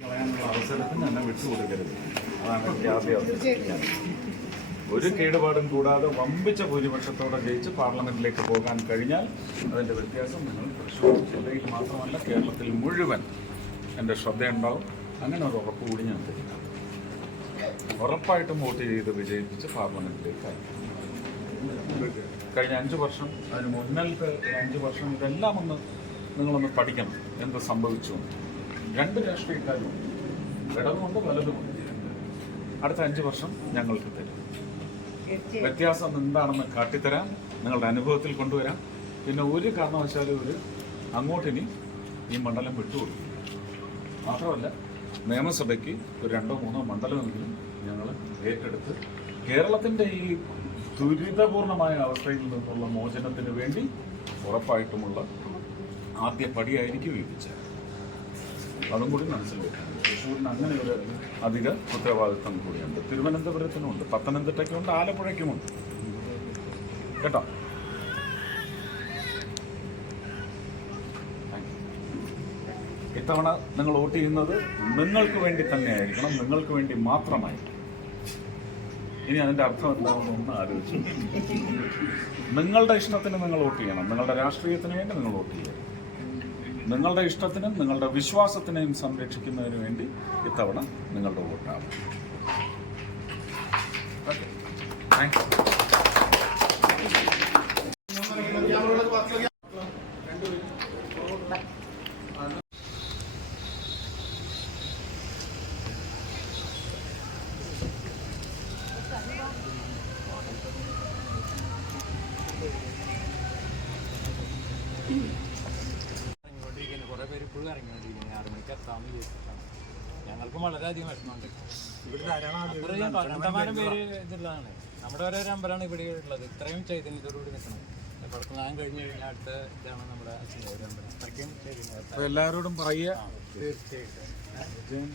കളയാനുള്ള അവസരത്തിന് തന്നെ വിട്ടുകൊടുക്കരുത്. അതാണ് ആദ്യം ഒരു കേടുപാടും കൂടാതെ വമ്പിച്ച ഭൂരിപക്ഷത്തോടെ ജയിച്ച് പാർലമെന്റിലേക്ക് പോകാൻ കഴിഞ്ഞാൽ അതിന്റെ വ്യത്യാസം നിങ്ങൾ തൃശ്ശൂർ ജില്ലയിൽ മാത്രമല്ല കേരളത്തിൽ മുഴുവൻ എന്റെ ശ്രദ്ധയുണ്ടാവും. അങ്ങനെ ഒരു ഉറപ്പ് കൂടി ഞാൻ തരുന്നു. ഉറപ്പായിട്ടും വോട്ട് ചെയ്ത് വിജയിപ്പിച്ച് പാർലമെന്റിലേക്ക് കഴിഞ്ഞ അഞ്ച് വർഷം അതിന് മുന്നിലത്തെ അഞ്ച് വർഷം ഇതെല്ലാം ഒന്ന് നിങ്ങളൊന്ന് പഠിക്കണം. എന്ത് സംഭവിച്ചു? രണ്ട് രാഷ്ട്രീയക്കാരും ഇടതുമുണ്ട് വലതുമുണ്ട് അടുത്ത അഞ്ച് വർഷം ഞങ്ങൾക്ക് തരും. വ്യത്യാസം എന്താണെന്ന് കാട്ടിത്തരാം. നിങ്ങളുടെ അനുഭവത്തിൽ കൊണ്ടുവരാം. പിന്നെ ഒരു കാരണവശാലും ഒരു അങ്ങോട്ടിനി ഈ മണ്ഡലം വിട്ടുകൊടുക്കും. മാത്രമല്ല നിയമസഭയ്ക്ക് ഒരു രണ്ടോ മൂന്നോ മണ്ഡലമെങ്കിലും ഞങ്ങൾ ഏറ്റെടുത്ത് കേരളത്തിന്റെ ഈ ദുരിതപൂർണമായ അവസ്ഥയിൽ നിന്നുള്ള മോചനത്തിന് വേണ്ടി ഉറപ്പായിട്ടുമുള്ള ആദ്യ പടിയായിരിക്കും വിചാരം അതും കൂടി മനസ്സിൽ വെക്കണം തൃശ്ശൂരിന് അങ്ങനെ ഒരു അധിക ഉത്തരവാദിത്വം കൂടിയുണ്ട്. തിരുവനന്തപുരത്തിനുമുണ്ട് പത്തനംതിട്ടയ്ക്കുമുണ്ട് ആലപ്പുഴയ്ക്കുമുണ്ട്. കേട്ടോ. ഇത്തവണ നിങ്ങൾ വോട്ട് ചെയ്യുന്നത് നിങ്ങൾക്ക് വേണ്ടി തന്നെയായിരിക്കണം നിങ്ങൾക്ക് വേണ്ടി മാത്രമായി ഇനി അതിന്റെ അർത്ഥം എന്താണെന്ന് ഒന്ന് ആലോചിച്ചു നിങ്ങളുടെ ഇഷ്ടത്തിന് നിങ്ങൾ വോട്ട് ചെയ്യണം. നിങ്ങളുടെ രാഷ്ട്രീയത്തിന് വേണ്ടി നിങ്ങൾ വോട്ട് ചെയ്യണം നിങ്ങളുടെ ഇഷ്ടത്തിനും നിങ്ങളുടെ വിശ്വാസത്തിനെയും സംരക്ഷിക്കുന്നതിന് വേണ്ടി ഇത്തവണ നിങ്ങളുടെ ഓക്കെ താങ്ക് യു ഇറങ്ങിക്കൊണ്ടിരിക്കുന്നത് ഇനി ആറ് മണിക്ക് എത്താമെന്ന് വിചാരിച്ചിട്ടാണ്. ഞങ്ങൾക്കും വളരെയധികം വിഷമമുണ്ട്. കണ്ടമാനം പേര് ഇതുള്ളതാണ്. നമ്മുടെ ഓരോ അമ്പലമാണ് ഇവിടെ ഉള്ളത്. ഇത്രയും ചൈതന്യത്തോടുകൂടി നിൽക്കണം. പടക്കുന്നാൻ കഴിഞ്ഞ് കഴിഞ്ഞാൽ അടുത്ത ഇതാണ് നമ്മുടെ അച്ഛന്റെ ഒരു അമ്പലം അത്രയ്ക്കും ചൈതന്യം എല്ലാവരോടും പറയുക. തീർച്ചയായിട്ടും.